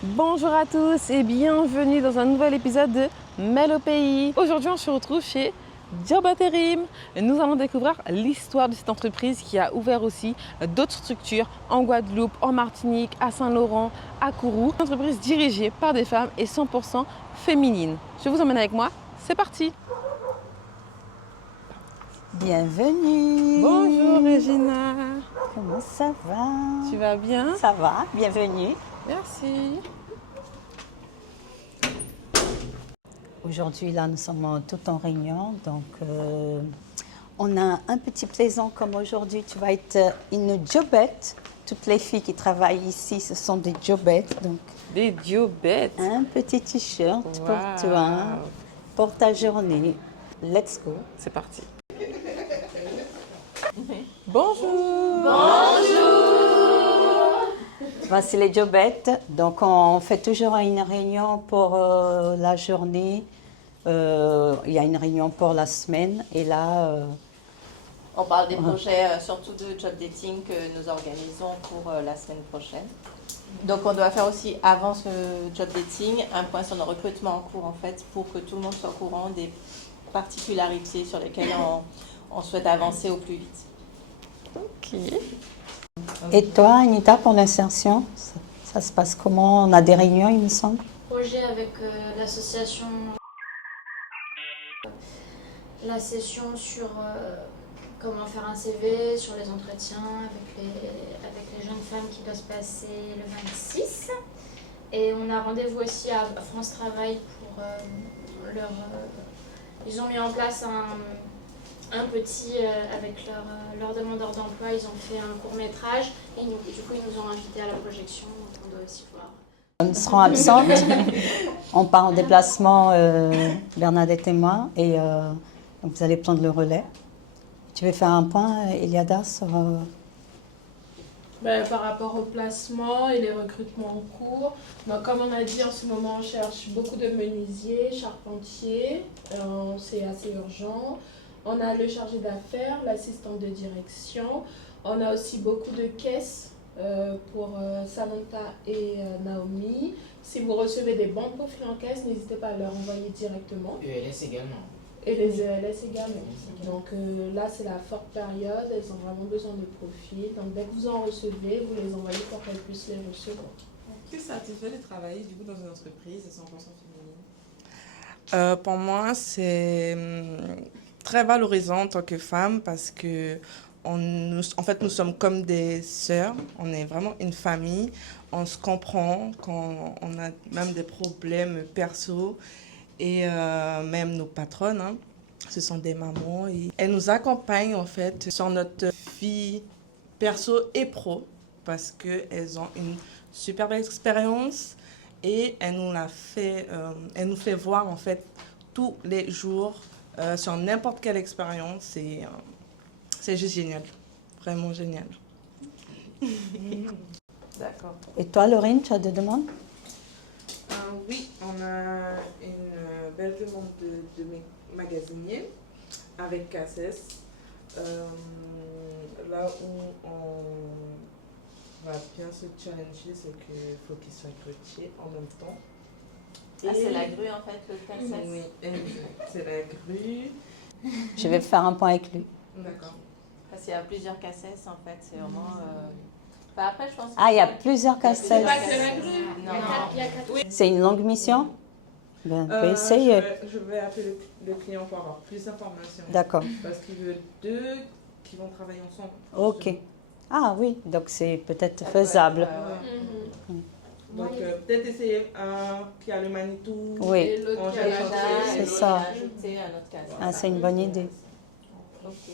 Bonjour à tous et bienvenue dans un nouvel épisode de Mêle au pays. Aujourd'hui on se retrouve chez Job Intérim. Nous allons découvrir l'histoire de cette entreprise qui a ouvert aussi d'autres structures en Guadeloupe, en Martinique, à Saint-Laurent, à Kourou. Une entreprise dirigée par des femmes et 100% féminine. Je vous emmène avec moi, c'est parti. Bienvenue. Bonjour Regina. Comment ça va? Tu vas bien? Ça va, bienvenue. Merci. Aujourd'hui, là, nous sommes tout en réunion, donc on a un petit plaisant comme aujourd'hui. Tu vas être une jobette. Toutes les filles qui travaillent ici, ce sont des jobettes. Donc, Des jobettes. un petit t-shirt Wow. pour toi, pour ta journée. Let's go. C'est parti. Bonjour. Voici les jobettes. Donc, on fait toujours une réunion pour la journée. Il y a une réunion pour la semaine. Et là, On parle des projets, surtout de job dating que nous organisons pour la semaine prochaine. Donc on doit faire aussi, avant ce job dating, un point sur nos recrutements en cours en fait, pour que tout le monde soit au courant des particularités sur lesquelles on souhaite avancer au plus vite. Ok. et toi, Anita, pour l'insertion, ça se passe comment? On a des réunions, il me semble. Projet avec l'association, la session sur comment faire un CV, sur les entretiens avec les jeunes femmes qui doit se passer le 26. Et on a rendez-vous aussi à France Travail pour ils ont mis en place un petit, avec leur demandeur d'emploi, ils ont fait un court-métrage et du coup ils nous ont invités à la projection, donc on doit aussi voir. Nous serons absentes. On part en déplacement, Bernadette et moi, et donc vous allez prendre le relais. Tu veux faire un point, Eliada, sur... Par rapport au placement et les recrutements en cours, donc comme on a dit, en ce moment on cherche beaucoup de menuisiers, charpentiers, c'est assez urgent. On a le chargé d'affaires, l'assistant de direction. On a aussi beaucoup de caisses pour Samantha et Naomi. Si vous recevez des bons profils en caisse, n'hésitez pas à leur envoyer directement. ELS également. Et les ELS également. Donc là, c'est la forte période, elles ont vraiment besoin de profils. Donc dès que vous en recevez, vous les envoyez pour qu'elles puissent les recevoir. Qu'est-ce que ça te fait de travailler du coup dans une entreprise 100% féminine? Pour moi, c'est très valorisant en tant que femme parce que en fait, nous sommes comme des sœurs. On est vraiment une famille. On se comprend quand on a même des problèmes perso. Et même nos patronnes, hein, ce sont des mamans. Et elles nous accompagnent en fait sur notre vie perso et pro parce qu'elles ont une super belle expérience et elles nous fait voir en fait tous les jours sur n'importe quelle expérience. C'est juste génial, vraiment génial. D'accord. Et toi, Laurine, tu as des demandes? Oui, on a une belle demande de magasiniers avec CACES. Là où on va bien se challenger, c'est qu'il faut qu'ils soient grutiers en même temps. Ah, c'est la grue en fait, le CACES. Oui, c'est la grue. Je vais faire un point avec lui. D'accord. Parce qu'il y a plusieurs CACES en fait, c'est vraiment... après, je pense Ah, il y a plusieurs cassettes. cassettes. Non. Il y a quatre. C'est une longue mission? Ben, on peut essayer. Je vais appeler le client pour avoir plus d'informations. D'accord. Parce qu'il veut deux qui vont travailler ensemble. Ok. Ah oui, donc c'est peut-être faisable. Donc peut-être essayer un qui a le Manitou. Oui. Et l'autre On qui gère a la la chose. C'est Et ça. ajouter un autre CACES. Ah, c'est une bonne idée. Ok.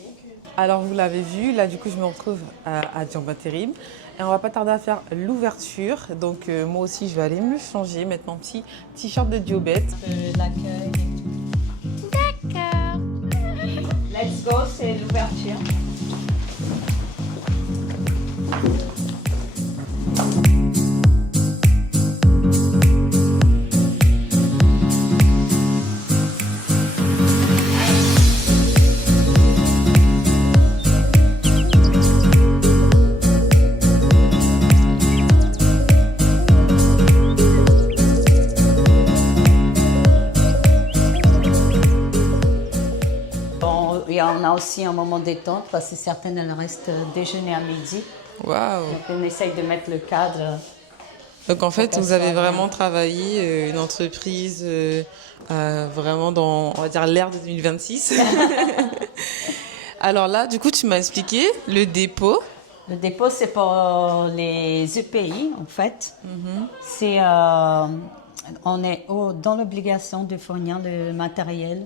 Alors vous l'avez vu, là du coup je me retrouve à Job Intérim Et on va pas tarder à faire l'ouverture. Donc moi aussi, je vais aller me changer, mettre mon petit t-shirt de Diobète. L'accueil. D'accord. Let's go, c'est l'ouverture. Et on a aussi un moment détente parce que certaines elles restent déjeuner à midi. Waouh! Donc on essaye de mettre le cadre. Donc en fait, qu'elle vous avez soit vraiment bien. travaillé une entreprise vraiment dans, on va dire, l'ère de 2026. Alors là, du coup, tu m'as expliqué le dépôt. Le dépôt, c'est pour les EPI, en fait. C'est, on est dans l'obligation de fournir le matériel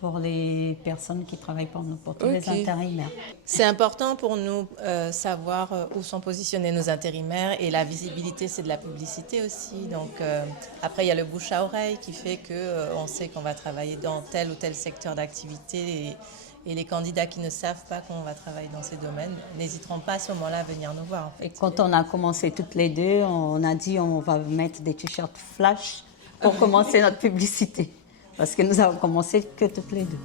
pour les personnes qui travaillent pour nous, pour tous Ok. les intérimaires. C'est important pour nous savoir où sont positionnés nos intérimaires et la visibilité, c'est de la publicité aussi. Donc après, il y a le bouche à oreille qui fait que on sait qu'on va travailler dans tel ou tel secteur d'activité et les candidats qui ne savent pas qu'on va travailler dans ces domaines n'hésiteront pas à ce moment-là à venir nous voir. En fait. Et quand on a commencé toutes les deux, on a dit on va mettre des t-shirts flash pour commencer notre publicité. Parce que nous avons commencé que toutes les deux.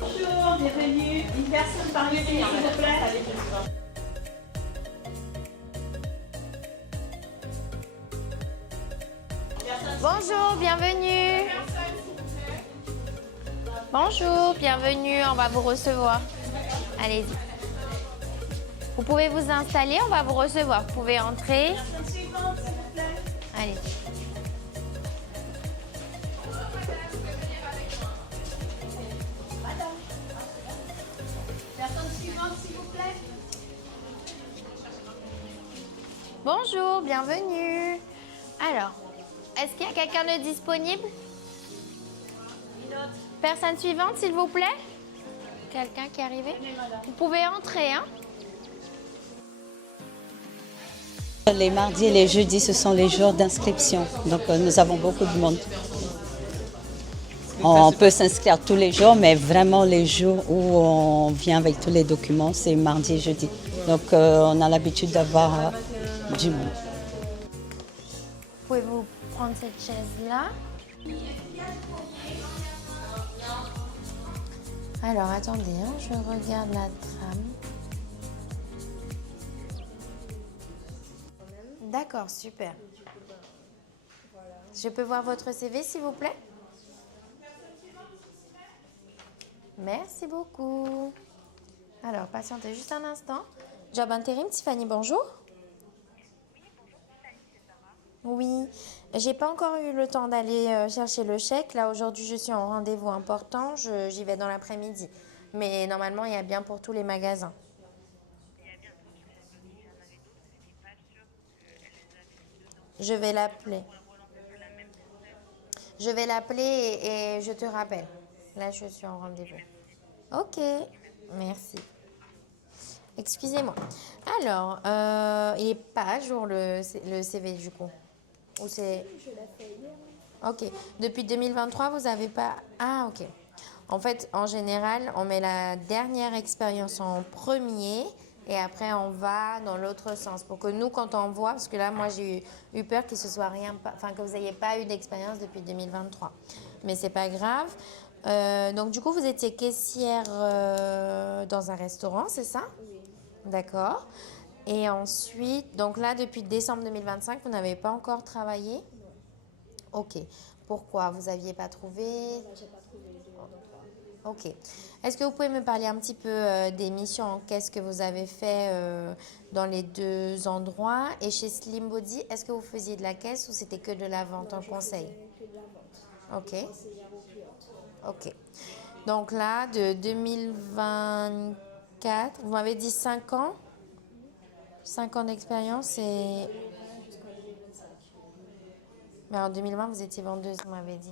Bonjour, bienvenue. Une personne par ici, s'il vous plaît. Bonjour, bienvenue. Bonjour, bienvenue, on va vous recevoir. Allez-y. Vous pouvez vous installer, on va vous recevoir. Vous pouvez entrer. Allez. Bonjour, bienvenue. Alors, est-ce qu'il y a quelqu'un de disponible? Personne suivante, s'il vous plaît? Quelqu'un qui est arrivé? Vous pouvez entrer, hein? Les mardis et les jeudis, ce sont les jours d'inscription. Donc nous avons beaucoup de monde. On peut s'inscrire tous les jours, mais vraiment les jours où on vient avec tous les documents, c'est mardi et jeudi. Donc on a l'habitude d'avoir du monde. Pouvez-vous prendre cette chaise-là? Alors, attendez, hein, je regarde la trame. D'accord, super. Je peux voir votre CV, s'il vous plaît? Merci beaucoup. Alors, patientez juste un instant. Job intérim, Tiffany, bonjour. Oui, j'ai pas encore eu le temps d'aller chercher le chèque. Là, aujourd'hui, je suis en rendez-vous important. J'y vais dans l'après-midi. Mais normalement, il y a bien pour tous les magasins. Je vais l'appeler. Je vais l'appeler et je te rappelle. Là, je suis en rendez-vous. Ok, merci. Excusez-moi. Alors, il n'est pas à jour le CV du coup. Ou c'est... Je l'ai fait hier. Ok. Depuis 2023, vous n'avez pas... Ah, ok. En fait, en général, on met la dernière expérience en premier et après, on va dans l'autre sens. Pour que nous, quand on voit... Parce que là, moi, j'ai eu peur que ce soit rien... Enfin, que vous n'ayez pas eu d'expérience depuis 2023. Mais c'est pas grave. Donc, du coup, vous étiez caissière dans un restaurant, c'est ça? Oui. D'accord. Et ensuite, donc là, depuis décembre 2025, vous n'avez pas encore travaillé? Non. Ok. Pourquoi? Vous n'aviez pas trouvé? Non, j'ai pas trouvé 2023. Ok. Est-ce que vous pouvez me parler un petit peu des missions? Qu'est-ce que vous avez fait dans les deux endroits? Et chez Slim Body, est-ce que vous faisiez de la caisse ou c'était que de la vente en conseil? Que de la vente. Ok. Conseillère aux clientes. Ok. Donc là, de 2024, vous m'avez dit 5 ans? 5 ans d'expérience et... Jusqu'en 2025. Mais en 2020, vous étiez vendeuse, vous m'avez dit.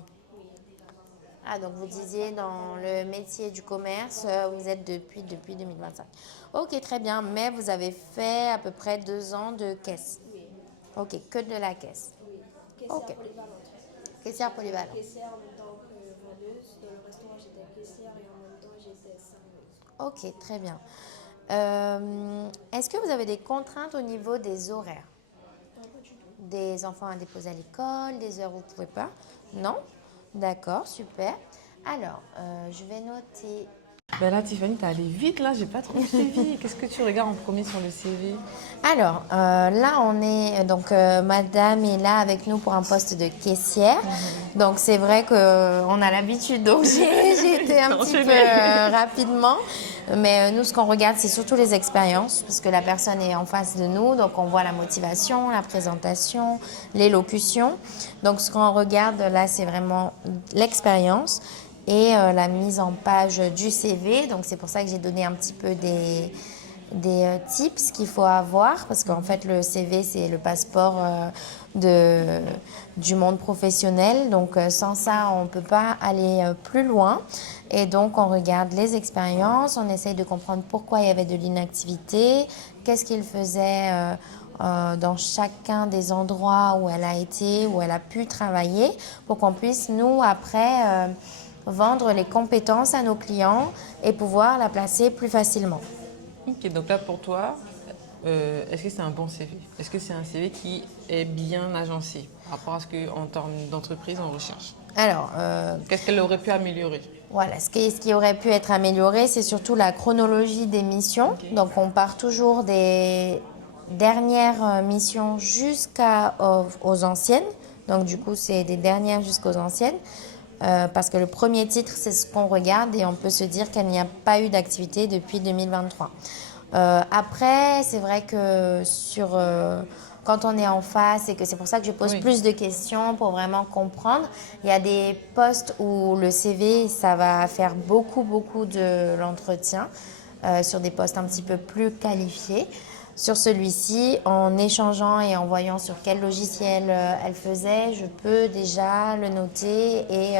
Ah, donc vous disiez dans le métier du commerce, vous êtes depuis 2025. Ok, très bien. Mais vous avez fait à peu près 2 ans de caisse. Oui. Ok, que de la caisse. Oui. Caissière Ok. polyvalente. Caissière polyvalente. Caissière en même temps que vendeuse. Dans le restaurant, j'étais caissière et en même temps, j'étais serveuse. Ok, très bien. Est-ce que vous avez des contraintes au niveau des horaires? Pas du tout. Des enfants à déposer à l'école, des heures où vous ne pouvez pas? Non? D'accord, super. Alors, je vais noter. Ben là, Tiffany, t'es allée vite, là, j'ai pas trop suivi. Qu'est-ce que tu regardes en premier sur le CV? Alors, là, on est. Donc, madame est là avec nous pour un poste de caissière. Donc, c'est vrai qu'on a l'habitude. Donc, j'ai été un petit peu rapidement. Mais nous, ce qu'on regarde, c'est surtout les expériences, parce que la personne est en face de nous. Donc, on voit la motivation, la présentation, l'élocution. Donc, ce qu'on regarde là, c'est vraiment l'expérience et la mise en page du CV. Donc, c'est pour ça que j'ai donné un petit peu des tips qu'il faut avoir, parce qu'en fait, le CV, c'est le passeport du monde professionnel. Donc, sans ça, on ne peut pas aller plus loin. Et donc, on regarde les expériences, on essaye de comprendre pourquoi il y avait de l'inactivité, qu'est-ce qu'il faisait dans chacun des endroits où elle a été, où elle a pu travailler, pour qu'on puisse, nous, après, vendre les compétences à nos clients et pouvoir la placer plus facilement. Ok, donc là, pour toi, est-ce que c'est un bon CV? Est-ce que c'est un CV qui est bien agencé par rapport à ce qu'en termes d'entreprise, on recherche? Alors, qu'est-ce qu'elle aurait pu améliorer? Voilà, ce qui aurait pu être amélioré, c'est surtout la chronologie des missions. Okay. Donc, on part toujours des dernières missions jusqu'aux anciennes. Donc, du coup, c'est des dernières jusqu'aux anciennes. Parce que le premier titre, c'est ce qu'on regarde et on peut se dire qu'il n'y a pas eu d'activité depuis 2023. Après, c'est vrai que quand on est en face et que c'est pour ça que je pose plus de questions pour vraiment comprendre, il y a des postes où le CV, ça va faire beaucoup de l'entretien sur des postes un petit peu plus qualifiés. Sur celui-ci, en échangeant et en voyant sur quel logiciel elle faisait, je peux déjà le noter et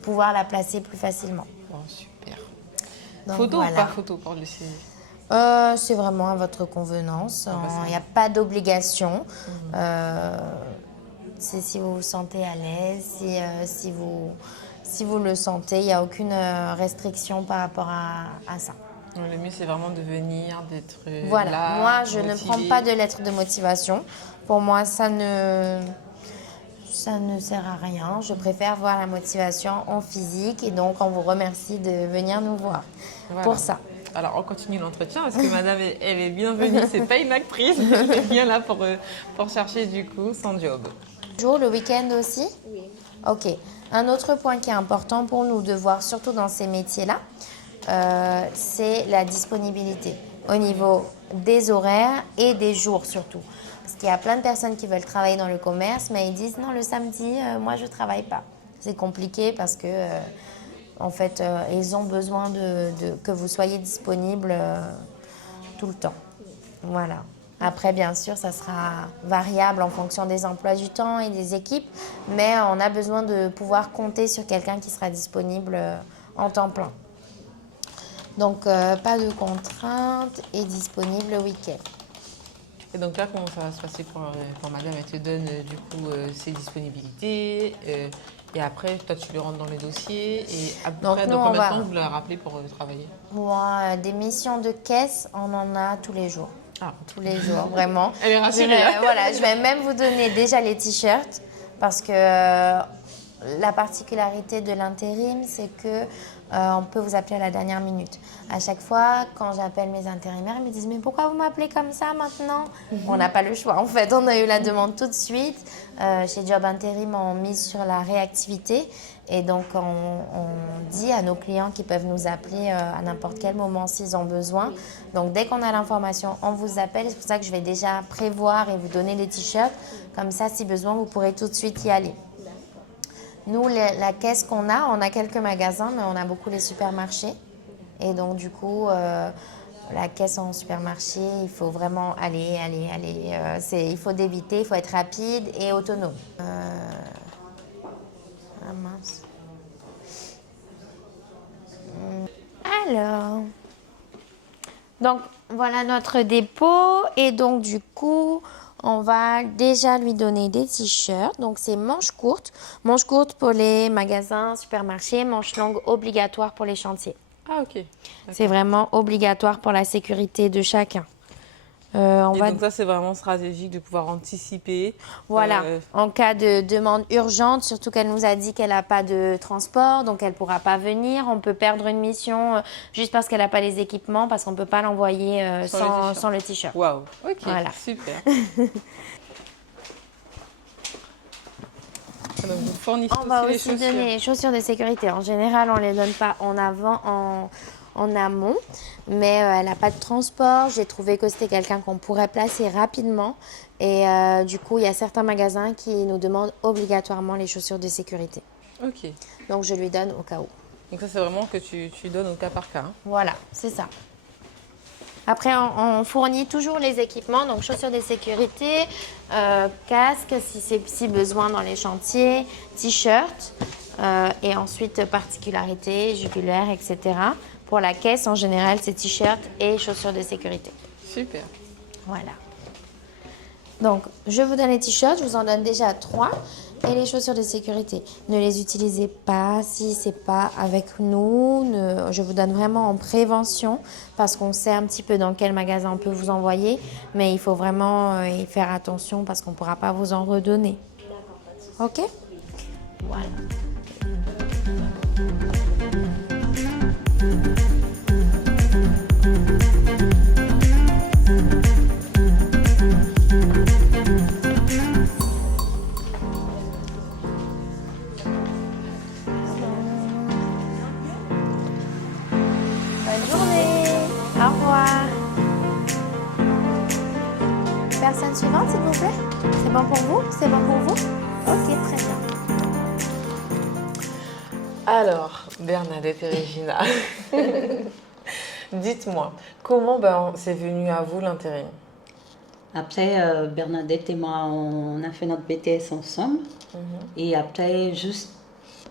pouvoir la placer plus facilement. Oh, super. Donc, photo voilà. ou pas photo pour le CV? C'est vraiment à votre convenance. Il n'y a pas d'obligation. C'est si vous vous sentez à l'aise, si vous le sentez, il n'y a aucune restriction par rapport à ça. Le mieux, c'est vraiment de venir, d'être voilà. là, moi, je motivé. ne prends pas de lettre de motivation. Pour moi, ça ne sert à rien. Je préfère voir la motivation en physique et donc on vous remercie de venir nous voir pour ça. Alors, on continue l'entretien parce que madame, elle est bienvenue. C'est pas une actrice. Elle est bien là pour chercher du coup son job. Jour, le week-end aussi? Oui. Ok. Un autre point qui est important pour nous de voir, surtout dans ces métiers-là, c'est la disponibilité au niveau des horaires et des jours surtout. Parce qu'il y a plein de personnes qui veulent travailler dans le commerce, mais ils disent non, le samedi, moi je ne travaille pas. C'est compliqué parce que, en fait, ils ont besoin que vous soyez disponible tout le temps. Voilà. Après, bien sûr, ça sera variable en fonction des emplois du temps et des équipes, mais on a besoin de pouvoir compter sur quelqu'un qui sera disponible en temps plein. Donc, pas de contraintes et disponible le week-end. Et donc là, comment ça va se passer pour madame? Elle te donne du coup ses disponibilités et après, toi, tu lui rentres dans les dossiers et après, dans combien de temps vous la rappelez pour travailler? Moi, des missions de caisse, on en a tous les jours. Ah. Tous les jours, vraiment. Elle est rassurée. Voilà, je vais même vous donner déjà les t-shirts parce que la particularité de l'intérim, c'est que on peut vous appeler à la dernière minute. À chaque fois, quand j'appelle mes intérimaires, ils me disent « Mais pourquoi vous m'appelez comme ça maintenant ?» On n'a pas le choix. En fait, on a eu la demande tout de suite. Chez Job Intérim, on mise sur la réactivité. Et donc, on dit à nos clients qu'ils peuvent nous appeler à n'importe quel moment s'ils ont besoin. Donc, dès qu'on a l'information, on vous appelle. C'est pour ça que je vais déjà prévoir et vous donner les t-shirts. Comme ça, si besoin, vous pourrez tout de suite y aller. Nous, la caisse qu'on a, on a quelques magasins, mais on a beaucoup les supermarchés. Et donc, du coup, la caisse en supermarché, il faut vraiment aller. Il faut d'éviter, il faut être rapide et autonome. Ah mince. Alors. Donc, voilà notre dépôt. Et donc, du coup, on va déjà lui donner des t-shirts. Donc, c'est manches courtes. Manches courtes pour les magasins, supermarchés. Manches longues obligatoires pour les chantiers. Ah, ok. C'est vraiment obligatoire pour la sécurité de chacun. Donc ça, c'est vraiment stratégique de pouvoir anticiper. Voilà, en cas de demande urgente, surtout qu'elle nous a dit qu'elle n'a pas de transport, donc elle ne pourra pas venir. On peut perdre une mission juste parce qu'elle n'a pas les équipements, parce qu'on ne peut pas l'envoyer sans le t-shirt. Waouh, ok, voilà. Super. Donc vous fournissez On va les aussi chaussures. donner les chaussures de sécurité. En général, on ne les donne pas en amont, mais elle n'a pas de transport. J'ai trouvé que c'était quelqu'un qu'on pourrait placer rapidement. Et du coup, il y a certains magasins qui nous demandent obligatoirement les chaussures de sécurité. Ok. Donc, je lui donne au cas où. Donc ça, c'est vraiment que tu donnes au cas par cas. Hein. Voilà, c'est ça. Après, on fournit toujours les équipements, donc chaussures de sécurité, casque si besoin dans les chantiers, t-shirt, et ensuite particularité, jugulaire, etc. Pour la caisse, en général, c'est t-shirt et chaussures de sécurité. Super. Voilà. Donc, je vous donne les t-shirts, je vous en donne déjà 3. Et les chaussures de sécurité, ne les utilisez pas si ce n'est pas avec nous. Je vous donne vraiment en prévention parce qu'on sait un petit peu dans quel magasin on peut vous envoyer. Mais il faut vraiment y faire attention parce qu'on ne pourra pas vous en redonner. Ok ? Voilà. Bonne journée. Au revoir. Personne suivante, s'il vous plaît. C'est bon pour vous? C'est bon pour vous? Ok, très bien. Alors, Bernadette et Regina, dites-moi, comment c'est venu à vous l'intérim? Après, Bernadette et moi, on a fait notre BTS ensemble. Et après, juste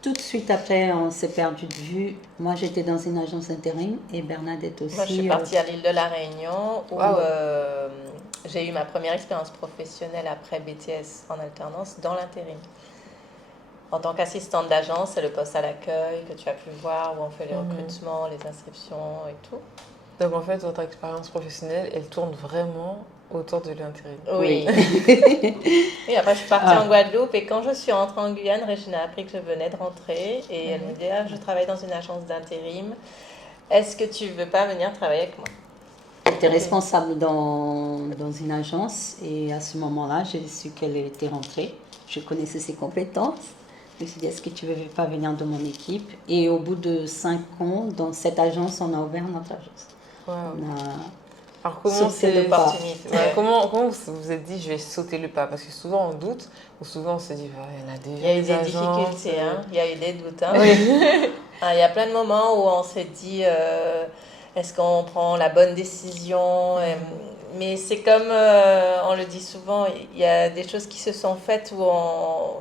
tout de suite après, on s'est perdu de vue. Moi, j'étais dans une agence intérim et Bernadette aussi. Moi, je suis partie à l'île de la Réunion où j'ai eu ma première expérience professionnelle après BTS en alternance dans l'intérim. En tant qu'assistante d'agence, c'est le poste à l'accueil que tu as pu voir où on fait les recrutements, les inscriptions et tout. Donc en fait, votre expérience professionnelle, elle tourne vraiment autour de l'intérim. Oui. Et après, je suis partie en Guadeloupe et quand je suis rentrée en Guyane, Regina a appris que je venais de rentrer et elle me dit je travaille dans une agence d'intérim. Est-ce que tu veux pas venir travailler avec moi? J'étais responsable dans une agence et à ce moment-là, j'ai su qu'elle était rentrée. Je connaissais ses compétences. Je me suis dit, est-ce que tu ne veux pas venir de mon équipe? Et au bout de 5 ans, dans cette agence, on a ouvert notre agence. Wow. On a Alors comment sauté le pas. Comment vous vous êtes dit, je vais sauter le pas? Parce que souvent on doute, ou souvent on se dit, il y en a déjà Il y a eu des difficultés, il y a eu des doutes. Il y a plein de moments où on s'est dit, est-ce qu'on prend la bonne décision? Mais c'est comme on le dit souvent, il y a des choses qui se sont faites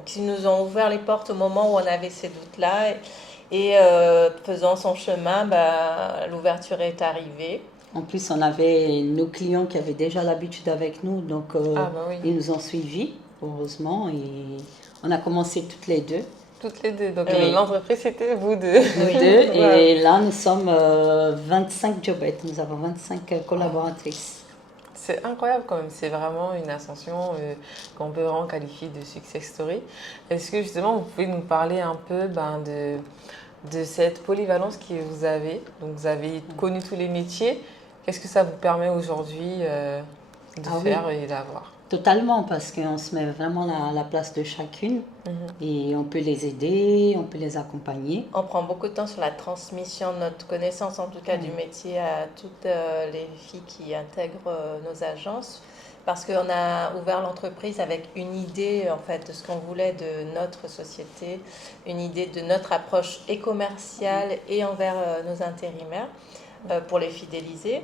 qui nous ont ouvert les portes au moment où on avait ces doutes-là. Et faisant son chemin, l'ouverture est arrivée. En plus, on avait nos clients qui avaient déjà l'habitude avec nous, donc ils nous ont suivis, heureusement. Et on a commencé toutes les deux. Toutes les deux. Donc l'entreprise, c'était vous deux. Nous deux. Et là, nous sommes 25 jobettes. Nous avons 25 collaboratrices. C'est incroyable quand même, c'est vraiment une ascension qu'on peut vraiment qualifier de success story. Est-ce que justement vous pouvez nous parler un peu de cette polyvalence que vous avez? Donc vous avez connu tous les métiers, qu'est-ce que ça vous permet aujourd'hui de faire et d'avoir? Totalement, parce qu'on se met vraiment à la place de chacune et on peut les aider, on peut les accompagner. On prend beaucoup de temps sur la transmission de notre connaissance, en tout cas du métier, à toutes les filles qui intègrent nos agences. Parce qu'on a ouvert l'entreprise avec une idée en fait de ce qu'on voulait de notre société, une idée de notre approche et commerciale et envers nos intérimaires pour les fidéliser.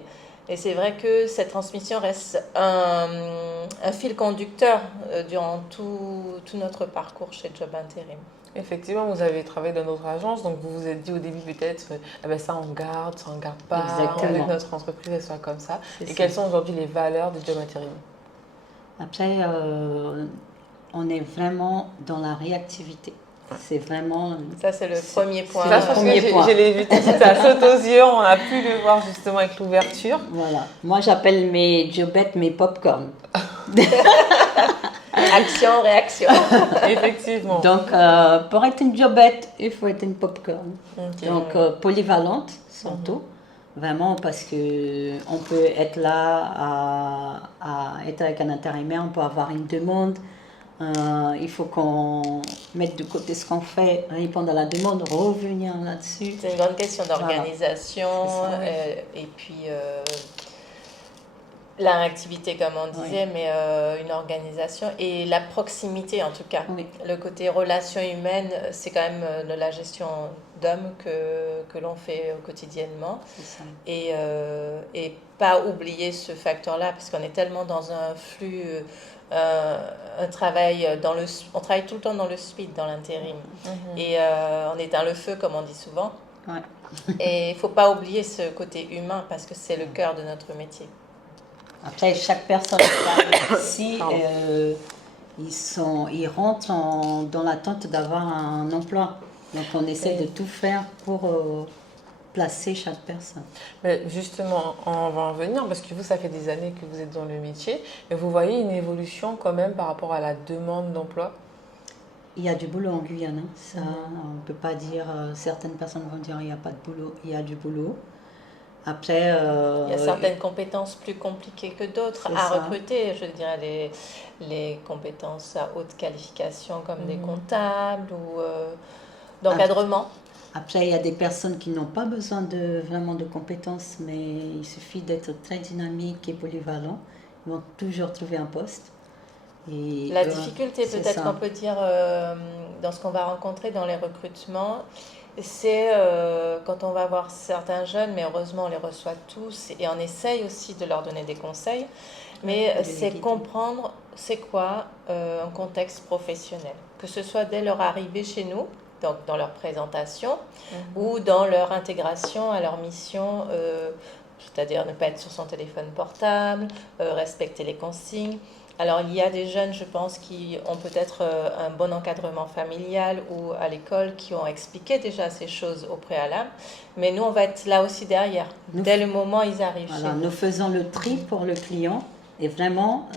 Et c'est vrai que cette transmission reste un fil conducteur durant tout notre parcours chez Job Intérim. Effectivement, vous avez travaillé dans notre agence, donc vous vous êtes dit au début peut-être, ça on garde, ça on garde pas, on veut que notre entreprise elle soit comme ça. Et quelles sont aujourd'hui les valeurs de Job Intérim? Après, on est vraiment dans la réactivité. C'est vraiment... Ça, c'est le premier point. C'est ça, je l'ai vu tout de suite, ça saute aux yeux, on a pu le voir justement avec l'ouverture. Voilà. Moi, j'appelle mes jobettes mes pop-corn. Action, réaction. Effectivement. Donc, pour être une jobette, il faut être une pop-corn. Okay. Donc, polyvalente, surtout. Vraiment, parce qu'on peut être là à être avec un intérimaire, on peut avoir une demande. Il faut qu'on mette de côté ce qu'on fait, répondre à la demande, revenir là-dessus. C'est une grande question d'organisation et puis la réactivité comme on disait, mais une organisation et la proximité en tout cas. Oui. Le côté relation humaine, c'est quand même de la gestion d'hommes que l'on fait quotidiennement. C'est ça. Et pas oublier ce facteur-là parce qu'on est tellement dans un flux... un travail on travaille tout le temps dans le speed, dans l'intérim. Et on éteint le feu, comme on dit souvent. Ouais. Et il ne faut pas oublier ce côté humain parce que c'est le cœur de notre métier. Après, chaque personne qui arrive ici, ils rentrent dans l'attente d'avoir un emploi. Donc, on essaie de tout faire pour placer chaque personne. Mais justement, on va en venir parce que vous, ça fait des années que vous êtes dans le métier. Mais vous voyez une évolution quand même par rapport à la demande d'emploi? Il y a du boulot en Guyane. Hein. Ça, on ne peut pas dire... certaines personnes vont dire qu'il n'y a pas de boulot. Il y a du boulot. Après... il y a certaines compétences plus compliquées que d'autres à recruter. Je dirais les compétences à haute qualification comme des comptables ou d'encadrement. Après, il y a des personnes qui n'ont pas besoin vraiment de compétences, mais il suffit d'être très dynamique et polyvalent. Ils vont toujours trouver un poste. Et la difficulté, peut-être qu'on peut dire, dans ce qu'on va rencontrer dans les recrutements, c'est quand on va voir certains jeunes, mais heureusement on les reçoit tous et on essaye aussi de leur donner des conseils, mais c'est comprendre c'est quoi un contexte professionnel, que ce soit dès leur arrivée chez nous, donc dans leur présentation ou dans leur intégration à leur mission, c'est-à-dire ne pas être sur son téléphone portable, respecter les consignes. Alors il y a des jeunes, je pense, qui ont peut-être un bon encadrement familial ou à l'école, qui ont expliqué déjà ces choses au préalable, mais nous on va être là aussi derrière, dès le moment où ils arrivent chez nous. Nous faisons le tri pour le client et vraiment,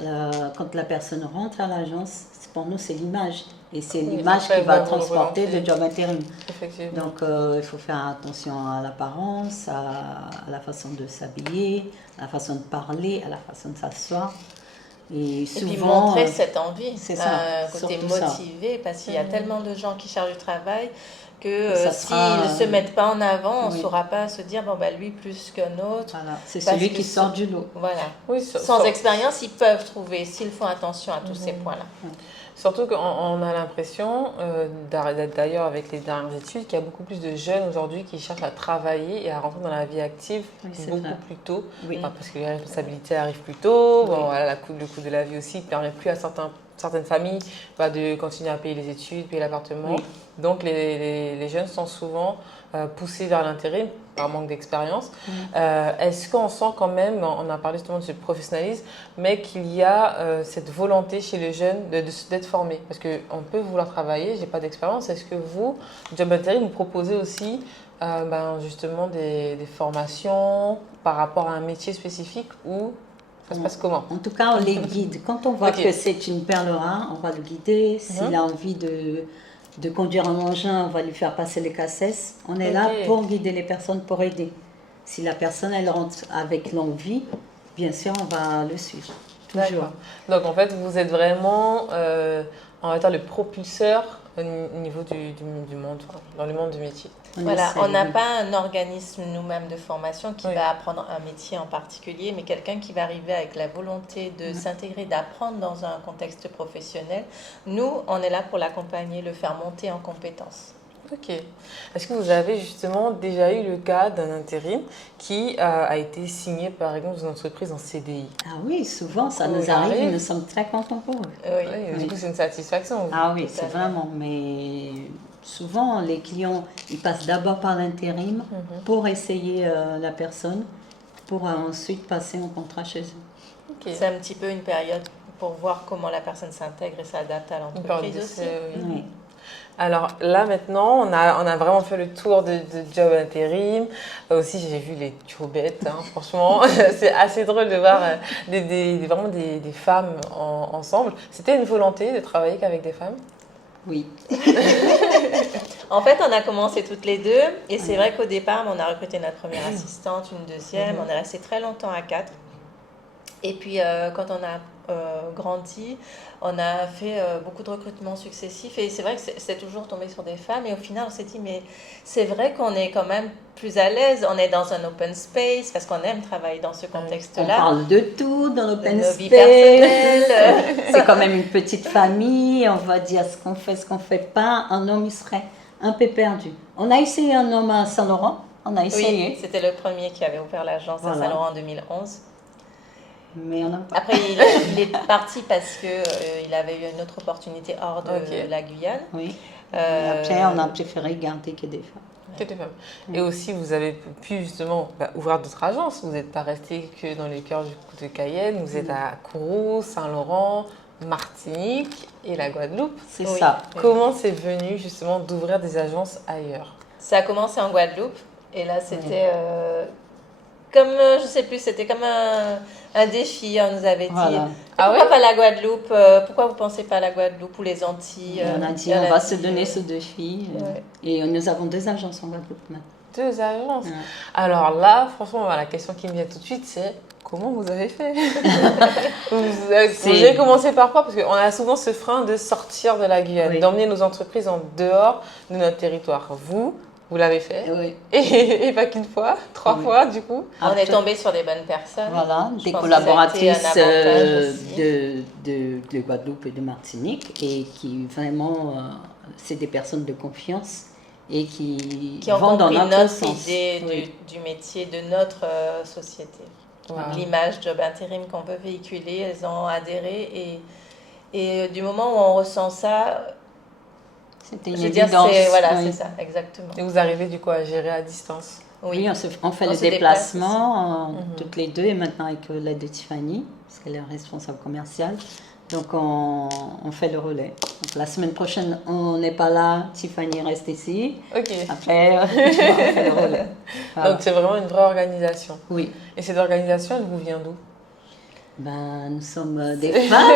quand la personne rentre à l'agence, pour nous c'est l'image. Et c'est l'image qui va transporter le Job Intérim. Donc, il faut faire attention à l'apparence, à la façon de s'habiller, à la façon de parler, à la façon de s'asseoir. Et puis montrer cette envie, un côté motivé, parce qu'il y a tellement de gens qui cherchent du travail que s'ils ne se mettent pas en avant, on ne saura pas se dire, lui plus qu'un autre. Voilà. C'est celui qui sort du lot. Voilà. Sans expérience, ils peuvent trouver, s'ils font attention à tous ces points-là. Surtout qu'on a l'impression, d'ailleurs avec les dernières études, qu'il y a beaucoup plus de jeunes aujourd'hui qui cherchent à travailler et à rentrer dans la vie active beaucoup plus tôt. Parce que les responsabilités arrivent plus tôt, le coût de la vie aussi ne permet plus à certaines familles de continuer à payer les études, payer l'appartement. Donc les jeunes sont souvent poussés vers l'intérim par manque d'expérience. Est-ce qu'on sent quand même, on a parlé justement de ce professionnalisme, mais qu'il y a cette volonté chez les jeunes d'être formés? Parce qu'on peut vouloir travailler, j'ai pas d'expérience. Est-ce que vous, Job Intérim, vous proposez aussi justement des formations par rapport à un métier spécifique ou Ça se passe comment? En tout cas, on les guide. Quand on voit Ok. que c'est une perle rare, on va le guider. S'il a envie de conduire un engin, on va lui faire passer les cassettes. On est là Ok. pour guider les personnes, pour aider. Si la personne, elle rentre avec l'envie, bien sûr, on va le suivre. Toujours. D'accord. Donc en fait, vous êtes vraiment, on va dire, le propulseur au niveau du monde, enfin, dans le monde du métier. Voilà, essaie, on n'a oui. pas un organisme nous-mêmes de formation qui Oui. va apprendre un métier en particulier, mais quelqu'un qui va arriver avec la volonté de s'intégrer, d'apprendre dans un contexte professionnel. Nous, on est là pour l'accompagner, le faire monter en compétences. Ok. Est-ce que vous avez justement déjà eu le cas d'un intérim qui a été signé par exemple dans une entreprise en CDI? Ah oui, souvent, ça Oui, nous ça arrive et arrive. nous sommes très contents pour eux. Oui. Oui, du Oui. coup, c'est une satisfaction. Ah oui, Tout à c'est fait. vraiment. Mais souvent, les clients, ils passent d'abord par l'intérim pour essayer la personne, pour ensuite passer en contrat chez eux. Ok. C'est un petit peu une période pour voir comment la personne s'intègre et s'adapte à Une période l'entreprise aussi. d'essai, oui. Oui. Alors là maintenant, on a vraiment fait le tour de job intérim. Aussi, j'ai vu les jobettes, hein, franchement. C'est assez drôle de voir vraiment des femmes ensemble. C'était une volonté de travailler qu'avec des femmes? Oui. En fait, on a commencé toutes les deux et c'est vrai qu'au départ, on a recruté notre première assistante, une deuxième. On est resté très longtemps à 4. Et puis, quand on a grandi, on a fait beaucoup de recrutements successifs et c'est vrai que c'est toujours tombé sur des femmes. Et au final, on s'est dit, mais c'est vrai qu'on est quand même plus à l'aise. On est dans un open space parce qu'on aime travailler dans ce On contexte-là. parle de tout dans l'open nos vies space. personnelles. C'est quand même une petite famille. On va dire ce qu'on fait, ce qu'on fait pas. Un homme, il serait un peu perdu. On a essayé un homme à Saint-Laurent. On a Oui, essayé. c'était le premier qui avait ouvert l'agence à Voilà. Saint-Laurent en 2011. Mais on n'a pas. Après, il est parti parce que il avait eu une autre opportunité hors de Ok. la Guyane. Oui. Et Euh, après, on a préféré garder que des femmes. Que des femmes. Et aussi, vous avez pu justement ouvrir d'autres agences. Vous n'êtes pas resté que dans les cœurs de Cayenne. Vous êtes à Kourou, Saint-Laurent, Martinique et la Guadeloupe. C'est Oui. ça. Comment c'est venu justement d'ouvrir des agences ailleurs? Ça a commencé en Guadeloupe et là c'était comme je sais plus, c'était comme un défi. On nous avait dit Voilà. Ah pourquoi ouais? pas la Guadeloupe, pourquoi vous pensez pas à la Guadeloupe ou les Antilles. Et on a dit, on va se donner ce défi. Ouais. Et nous avons 2 agences en Guadeloupe maintenant. 2 agences. Ouais. Alors là, franchement, la question qui me vient tout de suite, c'est comment vous avez fait? Vous avez commencé par quoi? Parce qu'on a souvent ce frein de sortir de la Guyane, Oui. d'emmener nos entreprises en dehors de notre territoire. Vous l'avez fait. Oui. Et pas qu'une fois, 3 Oui. fois du coup. On est Après- tombé sur des bonnes personnes. Voilà, Je des pense que ça a été un collaboratrices avantage aussi. de Guadeloupe et de Martinique et qui vraiment, c'est des personnes de confiance et qui Qui ont vont dans compris notre notre sens. idée Oui. du métier, de notre société. Wow. L'image job intérim qu'on veut véhiculer, elles ont adhéré et du moment où on ressent ça, C'était une je veux dire, évidence. voilà, Oui. c'est ça, exactement. Et vous arrivez du coup à gérer à distance. Oui, on fait On le se déplace déplacement toutes les deux et maintenant avec l'aide de Tiffany, parce qu'elle est responsable commerciale. Donc on fait le relais. Donc, la semaine prochaine, on n'est pas là, Tiffany reste ici. Ok. Après, on fait le relais. Voilà. Donc c'est vraiment une vraie organisation. Oui. Et cette organisation, elle vous vient d'où? Ben, nous sommes des femmes,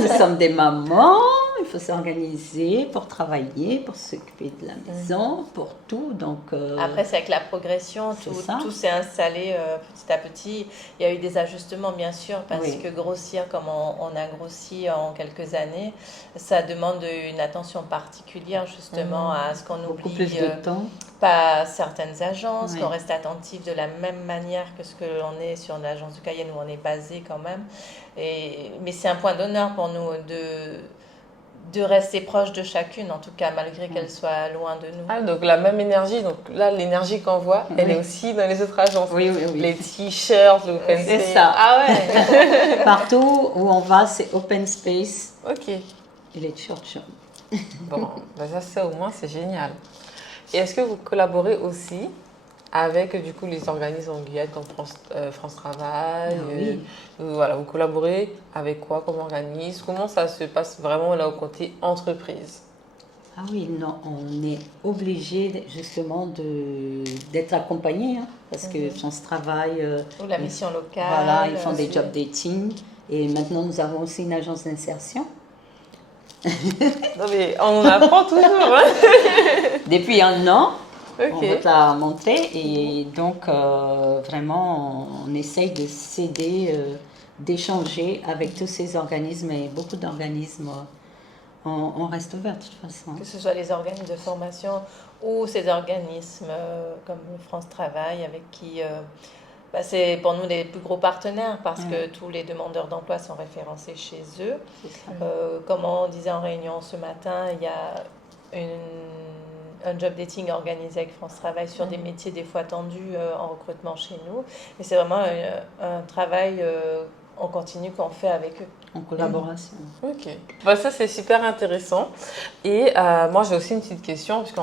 nous sommes des mamans, il faut s'organiser pour travailler, pour s'occuper de la maison, pour tout. Donc, Après, c'est avec la progression, c'est ça. tout s'est installé petit à petit. Il y a eu des ajustements, bien sûr, parce Oui. que grossir comme on a grossi en quelques années, ça demande une attention particulière, justement, à ce qu'on beaucoup oublie plus de temps. pas certaines agences, Oui. qu'on reste attentif de la même manière que ce que l'on est sur l'agence de Cayenne où on est basé quand même. Mais c'est un point d'honneur pour nous de rester proche de chacune, en tout cas, malgré qu'elle soit loin de nous. Ah, donc la même énergie. Donc là, l'énergie qu'on voit, elle est aussi dans les autres agences. Oui, oui, oui. Les t-shirts, le open C'est space. ça. Ah ouais. Partout où on va, c'est open space Ok. et les church. Bon, bah ça au moins c'est génial. Et est-ce que vous collaborez aussi avec du coup les organismes en Guyane comme France Travail? Ah oui. Voilà, vous collaborez avec quoi comme organisme? Comment ça se passe vraiment là au côté entreprise? Ah oui, non, on est obligé justement d'être accompagné, hein, parce que France Travail, Ou la mission locale. voilà, ils font des job dating. Et maintenant, nous avons aussi une agence d'insertion. Non mais on apprend toujours. Hein. Depuis un an, on Ok. veut te la montrer. Et donc, vraiment, on essaye de s'aider, d'échanger avec tous ces organismes. Et beaucoup d'organismes, on reste ouvert de toute façon. Que ce soit les organismes de formation ou ces organismes comme France Travail avec qui c'est pour nous les plus gros partenaires parce que tous les demandeurs d'emploi sont référencés chez eux. C'est ça. Comme on disait en réunion ce matin, il y a un job dating organisé avec France Travail sur des métiers des fois tendus en recrutement chez nous. Et c'est vraiment un travail en continu qu'on fait avec eux. En collaboration. Ok. Bah, ça, c'est super intéressant. Et moi, j'ai aussi une petite question, puisqu'on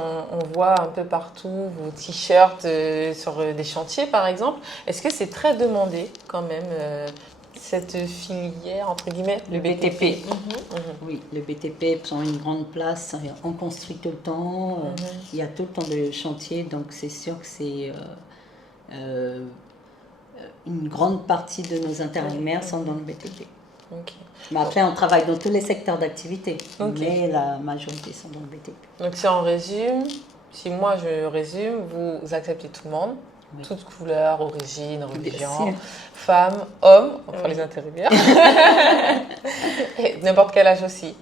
voit un peu partout vos t-shirts sur des chantiers, par exemple. Est-ce que c'est très demandé, quand même, cette filière, entre guillemets, Le BTP. Mhm. Oui, le BTP prend une grande place. On construit tout le temps. Il y a tout le temps de chantier. Donc, c'est sûr que c'est... une grande partie de nos intérimaires sont dans le BTP. Ok. Mais après, on travaille dans tous les secteurs d'activité, Ok. mais la majorité sont dans le BTP. Donc, si on résume, si moi je résume, vous acceptez tout le monde, Oui. toute couleur, origine, Bien religion, sûr. femmes, hommes, enfin les intérimaires, et n'importe quel âge aussi.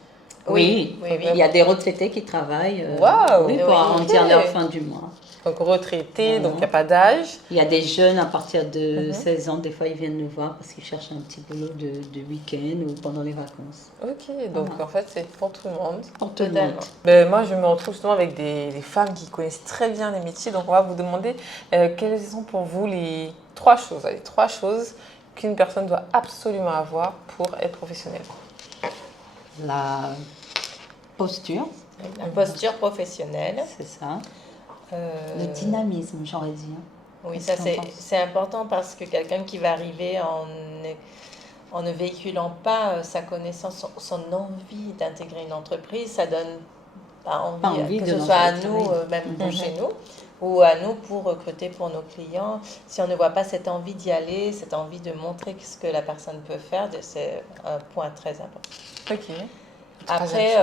Oui, oui, oui. il y a des retraités qui travaillent Waouh, oui, pour oui, arrondir ok. leur fin du mois. Donc retraités, Voilà. donc il n'y a pas d'âge. Il y a des jeunes à partir de 16 ans, des fois ils viennent nous voir parce qu'ils cherchent un petit boulot de week-end ou pendant les vacances. Ok, donc en fait c'est pour tout le monde. Pour tout le Totalement. monde. Ben, moi je me retrouve justement avec des femmes qui connaissent très bien les métiers, donc on va vous demander quelles sont pour vous les trois choses qu'une personne doit absolument avoir pour être professionnelle. La posture, La posture professionnelle. c'est ça. Euh, Le dynamisme, j'aurais dit. hein. Oui, Qu'est-ce ça qu'on c'est pense c'est important parce que quelqu'un qui va arriver en ne véhiculant pas sa connaissance, son envie d'intégrer une entreprise, ça donne pas envie, que de ce soit à l'entrer, nous, oui. même pour chez nous, ou à nous pour recruter pour nos clients. Si on ne voit pas cette envie d'y aller, cette envie de montrer ce que la personne peut faire, c'est un point très important. Ok. Après,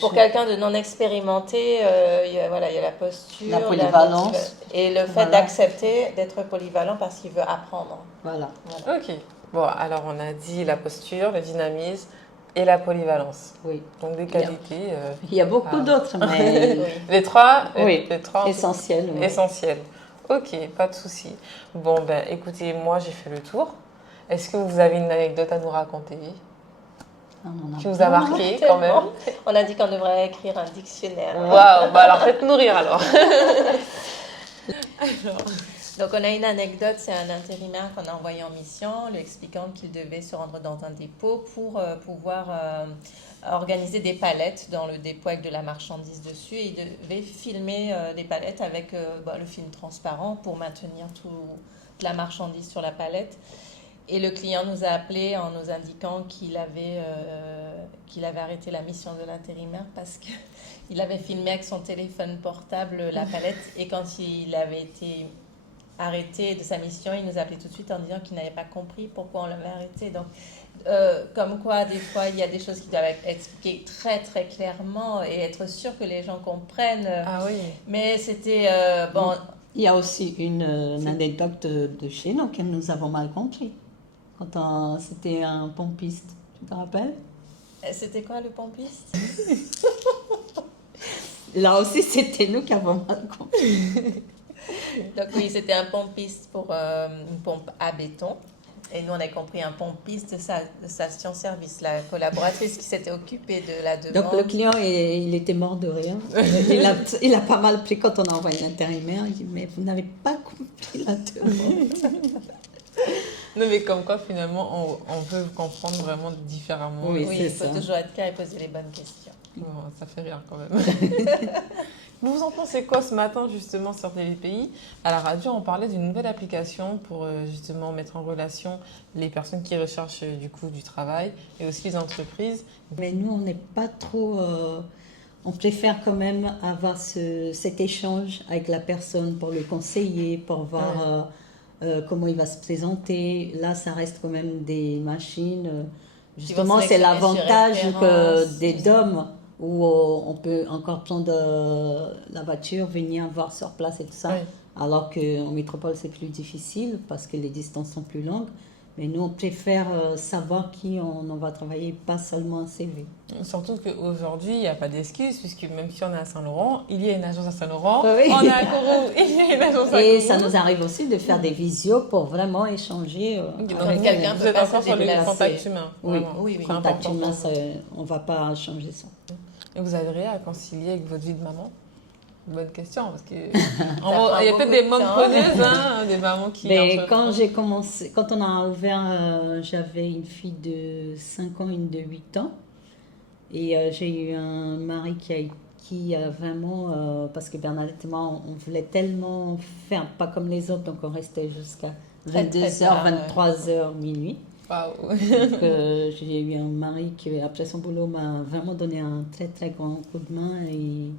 pour Je- quelqu'un de non expérimenté, il y a la posture, La polyvalence. et le fait Voilà. d'accepter d'être polyvalent parce qu'il veut apprendre. Voilà. Ok. Bon, alors on a dit la posture, le dynamisme et la polyvalence. Oui. Donc des qualités. Il y a beaucoup Ah. d'autres, mais Oui. Les trois, Oui. les trois essentiels. oui. essentiels. Ok, pas de souci. Bon, ben écoutez, moi j'ai fait le tour. Est-ce que vous avez une anecdote à nous raconter On en a qui vous a plein. marqué quand même? On a dit qu'on devrait écrire un dictionnaire. Waouh, bah alors faites-nous rire alors. Donc on a une anecdote, c'est un intérimaire qu'on a envoyé en mission, lui expliquant qu'il devait se rendre dans un dépôt pour pouvoir organiser des palettes dans le dépôt avec de la marchandise dessus. Et il devait filmer des palettes avec le film transparent pour maintenir toute la marchandise sur la palette. Et le client nous a appelé en nous indiquant qu'il avait arrêté la mission de l'intérimaire parce qu'il avait filmé avec son téléphone portable la palette et quand il avait été arrêté de sa mission, il nous a appelé tout de suite en disant qu'il n'avait pas compris pourquoi on l'avait arrêté. Donc, comme quoi, des fois, il y a des choses qui doivent être expliquées très, très clairement et être sûr que les gens comprennent. Ah oui. Mais c'était... bon, Il y a aussi une anecdote de chez nous que nous avons mal compris. Quand c'était un pompiste, tu te rappelles? c'était quoi le pompiste? Là aussi, c'était nous qui avons mal compris. Donc oui, c'était un pompiste pour une pompe à béton. Et nous, on a compris un pompiste de station-service, la collaboratrice qui s'était occupée de la demande. Donc le client, il était mort de rire. Il a pas mal pris quand on a envoyé l'intérimaire. Il dit, mais vous n'avez pas compris la demande. Non mais comme quoi finalement on peut comprendre vraiment différemment. Oui. Oui, c'est il faut ça. toujours être clair et poser les bonnes questions. Bon, ça fait rire quand même. Vous en pensez quoi ce matin justement sur TVPI? À la radio, on parlait d'une nouvelle application pour justement mettre en relation les personnes qui recherchent du coup du travail et aussi les entreprises. Mais nous, on n'est pas trop... on préfère quand même avoir cet échange avec la personne pour le conseiller, pour voir comment il va se présenter. Là, ça reste quand même des machines. Justement, c'est l'avantage des DOM où on peut encore prendre la voiture, venir voir sur place et tout ça. Ouais. Alors qu'en métropole, c'est plus difficile parce que les distances sont plus longues. Mais nous, on préfère savoir qui on va travailler, pas seulement un CV. Surtout qu'aujourd'hui, il n'y a pas d'excuse, puisque même si on est à Saint-Laurent, il y a une agence à Saint-Laurent. Oui. On est à Kourou, il y a une agence à Kourou. Et ça nous arrive aussi de faire des visios pour vraiment échanger. Donc, avec quelqu'un vous peut êtes pas encore se sur le déplacer. contact humain. Oui, vraiment. oui, oui. C'est contact important. humain, on ne va pas changer ça. Et vous arriverez à concilier avec votre vie de maman? Bonne question, parce que il prend y a beaucoup peut-être des de mamans temps. preneuses, des mamans qui... Mais entreprennent. quand on a ouvert, j'avais une fille de 5 ans, une de 8 ans. Et j'ai eu un mari qui a vraiment, parce que Bernadette et moi, on voulait tellement faire, pas comme les autres, donc on restait jusqu'à Très, très 22h, tard, 23h, minuit. Waouh. Donc, j'ai eu un mari qui, après son boulot, m'a vraiment donné un très très grand coup de main et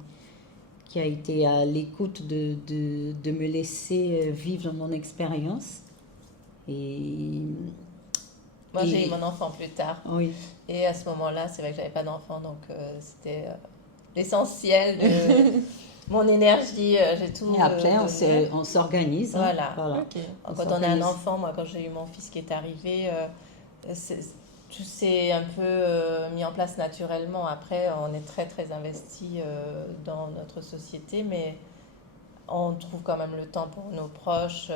qui a été à l'écoute de me laisser vivre mon expérience. Et Moi, j'ai eu mon enfant plus tard. oui, Et à ce moment-là, c'est vrai que j'avais pas d'enfant, donc c'était l'essentiel de mon énergie. J'ai tout. et après donné. on s'organise. hein. Voilà. Ok. Quand on a un enfant, moi, quand j'ai eu mon fils qui est arrivé, tout s'est un peu mis en place naturellement. Après, on est très, très investi dans notre société, mais on trouve quand même le temps pour nos proches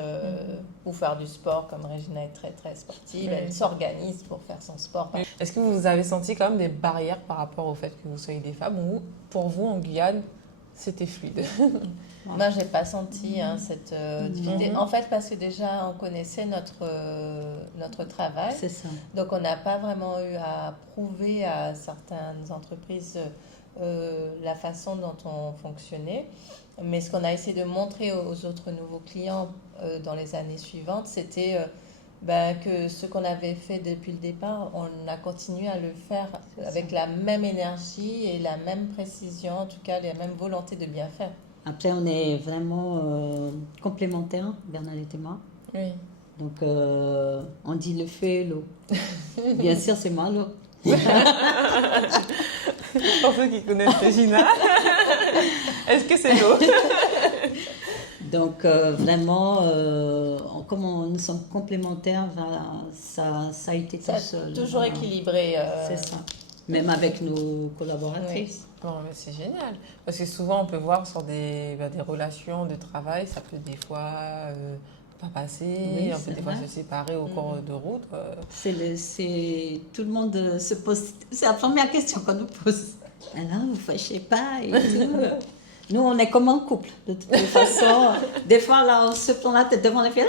ou faire du sport, comme Régina est très, très sportive. Oui. Elle s'organise pour faire son sport. Est-ce que vous avez senti quand même des barrières par rapport au fait que vous soyez des femmes ou pour vous, en Guyane, c'était fluide? Moi, j'ai pas senti cette difficulté. Mhm. En fait, parce que déjà, on connaissait notre travail. C'est ça. Donc, on n'a pas vraiment eu à prouver à certaines entreprises la façon dont on fonctionnait. Mais ce qu'on a essayé de montrer aux autres nouveaux clients dans les années suivantes, c'était que ce qu'on avait fait depuis le départ, on a continué à le faire avec la même énergie et la même précision, en tout cas, la même volonté de bien faire. Après, on est vraiment complémentaires, Bernadette et moi. Oui. Donc, on dit le feu et l'eau. Bien sûr, c'est moi l'eau. Pour ceux qui connaissent Régina, est-ce que c'est l'eau? Donc, vraiment, comme nous sommes complémentaires, ça a été Ça tout a seul. toujours Voilà. équilibré. C'est ça. Même avec nos collaboratrices. Bon, mais c'est génial. Parce que souvent, on peut voir sur des relations de travail, ça peut des fois pas passer, Oui, on peut c'est des fois vrai. se séparer au cours de route. Tout le monde se pose. C'est la première question qu'on nous pose. Alors, vous fâchez pas et tout. Nous, on est comme un couple, de toute façon. Des fois, là, on se prend la tête devant les filles.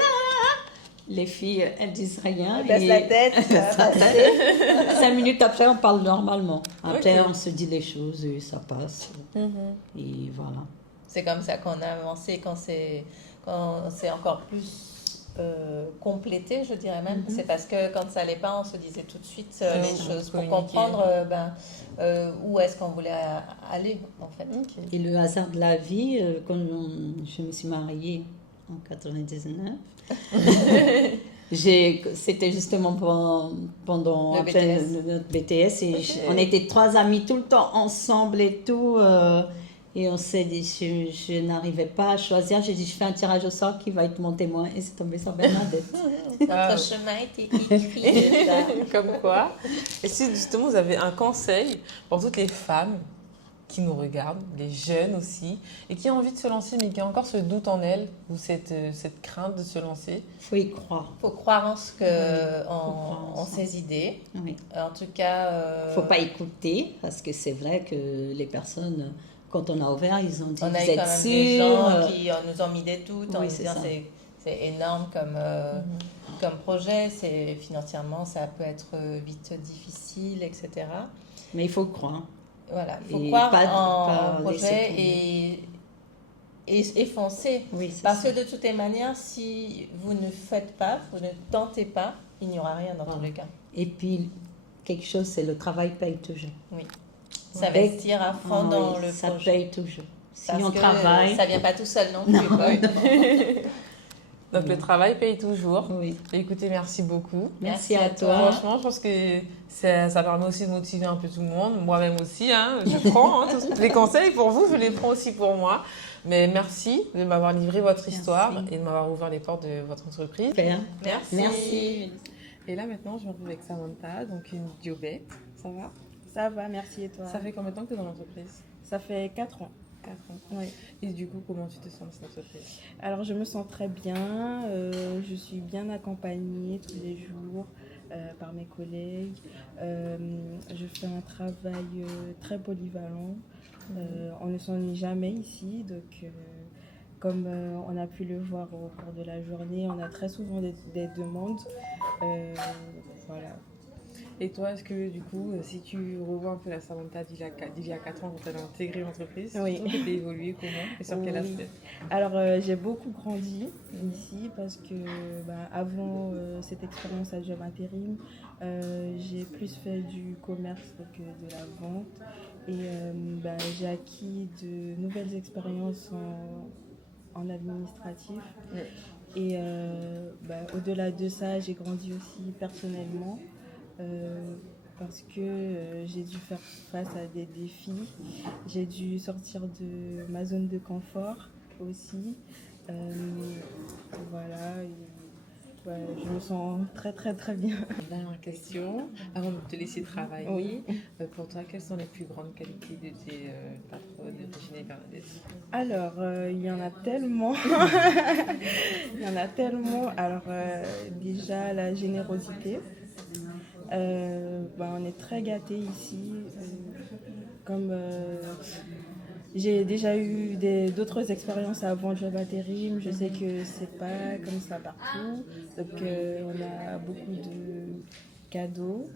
Les filles, elles disent rien. Elle baisse la tête. Elles baissent la tête. 5 minutes après, on parle normalement. Après, Ok. on se dit les choses et ça passe. Et voilà. C'est comme ça qu'on a avancé quand c'est encore plus complété, je dirais même. C'est parce que quand ça allait pas, on se disait tout de suite les choses pour communiquer. comprendre où est-ce qu'on voulait aller, en fait. Et le hasard de la vie, quand je me suis mariée en 99, c'était justement pendant Le après BTS. notre BTS et on était 3 amis tout le temps ensemble et tout. Et on s'est dit, je n'arrivais pas à choisir. J'ai dit, je fais un tirage au sort qui va être mon témoin. Et c'est tombé sur Bernadette. Notre chemin était écrit. Comme quoi. Et si justement vous avez un conseil pour toutes les femmes qui nous regardent, les jeunes aussi, et qui ont envie de se lancer, mais qui ont encore ce doute en elles, ou cette crainte de se lancer. Il faut y croire. Il faut croire en croire en en ça. ses idées. Oui. En tout cas... Il ne faut pas écouter parce que c'est vrai que les personnes, quand on a ouvert, ils ont dit, On vous a eu êtes quand même des sûrs gens qui nous ont mis des doutes en Oui, nous c'est disant ça. c'est énorme comme projet, financièrement ça peut être vite difficile, etc. Mais il faut croire. Voilà, il faut Et croire pas en laisser projet tomber. et foncer. Oui, c'est Parce ça. que de toutes les manières, si vous ne faites pas, vous ne tentez pas, il n'y aura rien dans tous les cas. Et puis, quelque chose, c'est le travail paye toujours. S'investir à fond dans le ça projet. paye toujours. Si Parce on que travaille... ça ne vient pas tout seul non plus. quoi. Donc le travail paye toujours. Oui. Écoutez, merci beaucoup. Merci à toi. Franchement, je pense que ça permet aussi de motiver un peu tout le monde. Moi-même aussi, hein, je prends tous les conseils pour vous, je les prends aussi pour moi. Mais merci de m'avoir livré votre histoire et de m'avoir ouvert les portes de votre entreprise. Super. Merci. Merci. Et là maintenant, je me retrouve avec Samantha, donc une diobète. Ça va? Ça va, merci et toi? Ça fait combien de temps que tu es dans l'entreprise? Ça fait 4 ans. 4 ans. Oui. Et du coup, comment tu te sens dans cette entreprise? Alors je me sens très bien, je suis bien accompagnée tous les jours par mes collègues. Je fais un travail très polyvalent. On ne s'ennuie jamais ici, donc comme on a pu le voir au cours de la journée, on a très souvent des demandes. Voilà. Et toi, est-ce que du coup, si tu revois un peu la Samantha d'il y a 4 ans quand elle a intégré l'entreprise, Oui. tu as évolué comment et sur quel Oui. aspect? Alors j'ai beaucoup grandi ici parce que avant cette expérience à Job Intérim, j'ai plus fait du commerce que de la vente et j'ai acquis de nouvelles expériences en administratif. Oui. Et au-delà de ça, j'ai grandi aussi personnellement. Parce que j'ai dû faire face à des défis, j'ai dû sortir de ma zone de confort aussi. Voilà, je me sens très très très bien. Dernière question, avant de te laisser travailler, Oui. Pour toi, quelles sont les plus grandes qualités de tes patronnes, de Regina et Bernadette? Alors, il y en a tellement. Il y en a tellement. Alors, déjà, la générosité. On est très gâtés ici. J'ai déjà eu d'autres expériences avant Job Intérim, je sais que c'est pas comme ça partout. Donc on a beaucoup de cadeaux.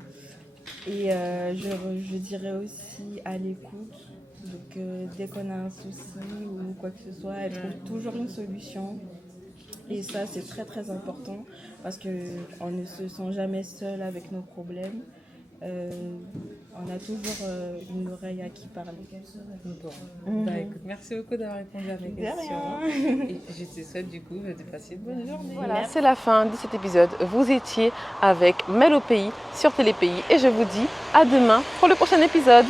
Et je dirais aussi à l'écoute. Donc dès qu'on a un souci ou quoi que ce soit, elle trouve toujours une solution. Et ça, c'est très très important parce qu'on ne se sent jamais seul avec nos problèmes. On a toujours une oreille à qui parler. Bon. Écoute, merci beaucoup d'avoir répondu à mes questions. Et je te souhaite du coup de passer une bonne journée. Voilà, c'est la fin de cet épisode. Vous étiez avec Mel au pays sur Télépays et je vous dis à demain pour le prochain épisode.